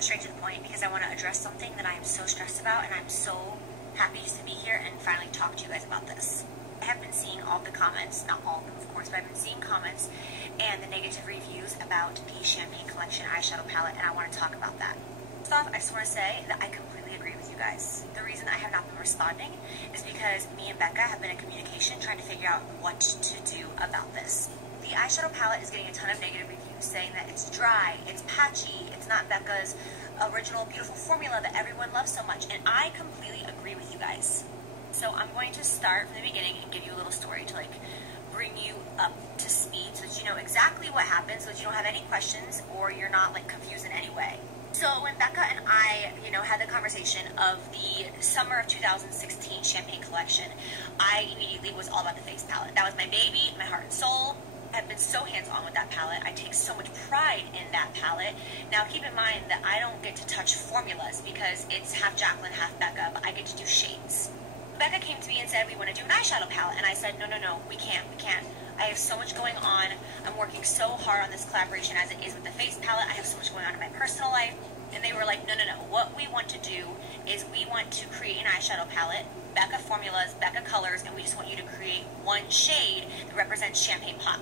straight to the point because I want to address something that I am so stressed about, and I'm so happy just to be here and finally talk to you guys about this. I have been seeing all the comments, not all of them of course, but I've been seeing comments and the negative reviews about the Champagne Collection eyeshadow palette, and I want to talk about that. First off, I just want to say that I completely agree with you guys. The reason I have not been responding is because me and Becca have been in communication trying to figure out what to do about this. The eyeshadow palette is getting a ton of negative reviews saying that it's dry, it's patchy, it's not Becca's original beautiful formula that everyone loves so much, and I completely agree with you guys. So I'm going to start from the beginning and give you a little story to bring you up to speed so that you know exactly what happened, so that you don't have any questions or you're not confused in any way. So when Becca and I, had the conversation of the summer of 2016 Champagne Collection, I immediately was all about the face palette. That was my baby, my heart and soul. I've been so hands-on with that palette. I take so much pride in that palette. Now keep in mind that I don't get to touch formulas because it's half Jaclyn, half Becca, but I get to do shades. Becca came to me and said, we want to do an eyeshadow palette, and I said, no, we can't. I have so much going on. I'm working so hard on this collaboration as it is with the face palette. I have so much going on in my personal life. And they were like, no. What we want to do is we want to create an eyeshadow palette, Becca formulas, Becca colors, and we just want you to create one shade that represents Champagne Pop.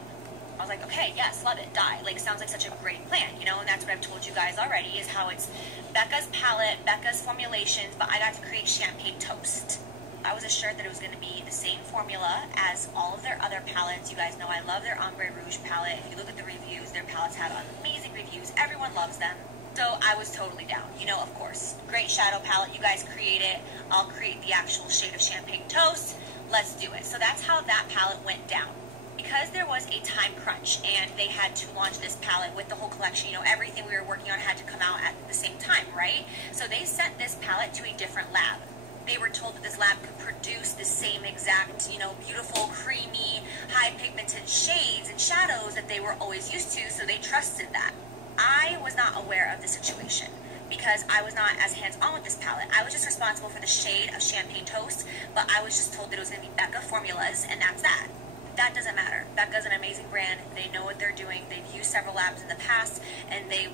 I was like, okay, yes, love it, die. It sounds like such a great plan, and that's what I've told you guys already, is how it's Becca's palette, Becca's formulations, but I got to create Champagne Toast. I was assured that it was going to be the same formula as all of their other palettes. You guys know I love their Ombre Rouge palette. If you look at the reviews, their palettes have amazing reviews. Everyone loves them. So I was totally down. Of course. Great shadow palette. You guys create it. I'll create the actual shade of Champagne Toast. Let's do it. So that's how that palette went down. Because there was a time crunch and they had to launch this palette with the whole collection, everything we were working on had to come out at the same time, right? So they sent this palette to a different lab. They were told that this lab could produce the same exact, beautiful, creamy, high pigmented shades and shadows that they were always used to, so they trusted that. I was not aware of the situation because I was not as hands-on with this palette. I was just responsible for the shade of Champagne Toast, but I was just told that it was going to be Becca formulas, and that's that. That doesn't matter. Becca's an amazing brand. They know what they're doing. They've used several labs in the past, and they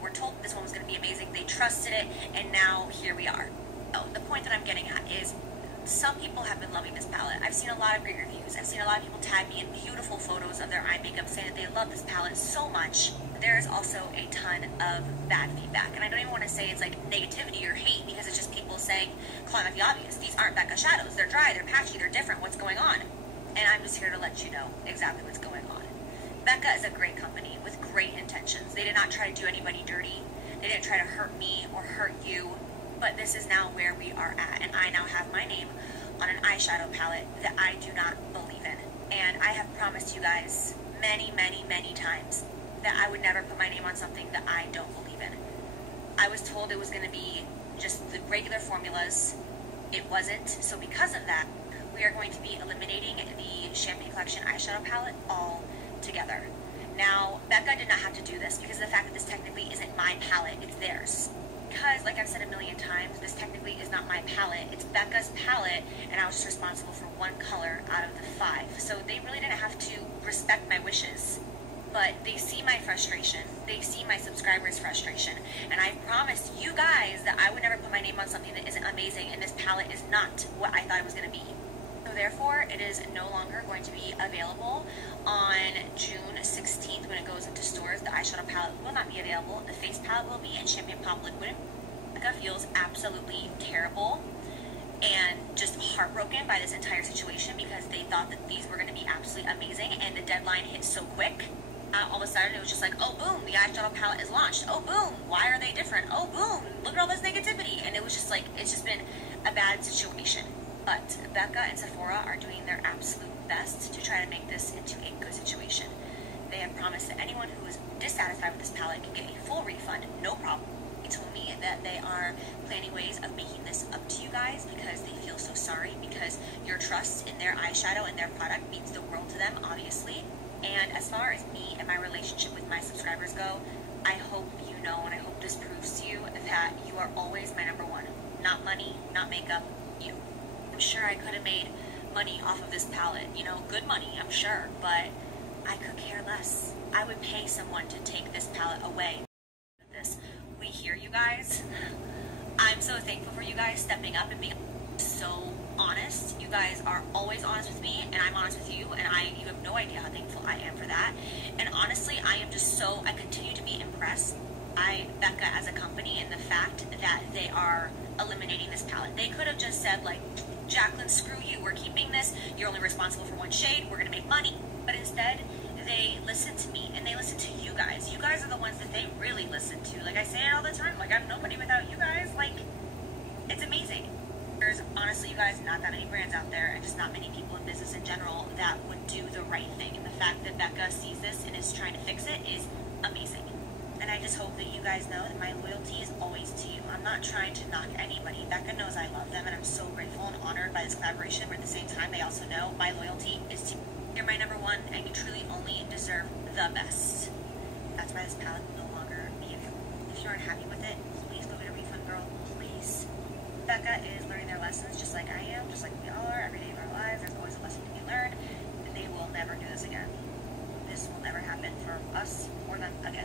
were told this one was going to be amazing. They trusted it, and now here we are. The point that I'm getting at is some people have been loving this palette. I've seen a lot of great reviews. I've seen a lot of people tag me in beautiful photos of their eye makeup saying that they love this palette so much. There's also a ton of bad feedback, and I don't even want to say it's negativity or hate, because it's just people saying, calling out the obvious. These aren't Becca shadows. They're dry, they're patchy, they're different. What's going on? And I'm just here to let you know exactly what's going on. Becca is a great company with great intentions. They did not try to do anybody dirty. They didn't try to hurt me or hurt you. But this is now where we are at, and I now have my name on an eyeshadow palette that I do not believe in. And I have promised you guys many times that I would never put my name on something that I don't believe in. I was told it was going to be just the regular formulas. It wasn't. So because of that, we are going to be eliminating the Champagne Collection eyeshadow palette altogether. Now, Becca did not have to do this because of the fact that this technically isn't my palette, it's theirs. Because, like I've said a million times, this technically is not my palette. It's Becca's palette, and I was just responsible for one color out of the 5. So they really didn't have to respect my wishes. But they see my frustration. They see my subscribers' frustration. And I promised you guys that I would never put my name on something that isn't amazing, and this palette is not what I thought it was going to be. So therefore, it is no longer going to be available on June 16th when it goes into stores. The eyeshadow palette will not be available. The face palette will be in Champagne Pop Liquid. Becca feels absolutely terrible and just heartbroken by this entire situation because they thought that these were going to be absolutely amazing, and the deadline hit so quick. All of a sudden, it was just oh boom, the eyeshadow palette is launched. Oh boom, why are they different? Oh boom, look at all this negativity. And it was just it's just been a bad situation. But Becca and Sephora are doing their absolute best to try to make this into a good situation. They have promised that anyone who is dissatisfied with this palette can get a full refund, no problem. They told me that they are planning ways of making this up to you guys because they feel so sorry, because your trust in their eyeshadow and their product means the world to them, obviously. And as far as me and my relationship with my subscribers go, I hope you know, and I hope this proves to you that you are always my number one. Not money, not makeup, you. I'm sure I could have made money off of this palette, good money, I'm sure, but I could care less. I would pay someone to take this palette away. We hear you guys. guys. I'm so thankful for you guys stepping up and being so honest. You guys are always honest with me, and I'm honest with you, and you have no idea how thankful I am for that. And honestly, I continue to be impressed by Becca as a company and the fact that they are eliminating this palette. They could have just said, like, Jaclyn, screw you, we're keeping this, you're only responsible for one shade, we're gonna make money. But instead, they listen to me, and they listen to you guys. You guys are the ones that they really listen to. Like, I say it all the time, like, I'm nobody without you guys. Like, it's amazing. There's honestly, you guys, not that many brands out there, and just not many people in business in general that would do the right thing. And the fact that Becca sees this and is trying to fix it is amazing. And I just hope that you guys know that my loyalty is always to you. I'm not trying to knock anybody. Becca knows I love them, and I'm so grateful and honored by this collaboration, but at the same time, they also know my loyalty is to you. You're my number one, and you truly only deserve the best. That's why this palette will no longer be available. If you aren't happy with it, please go get a refund, girl. Please. Becca is learning their lessons just like I am, just like we all are. Every day of our lives, there's always a lesson to be learned. They will never do this again. This will never happen for us or them again.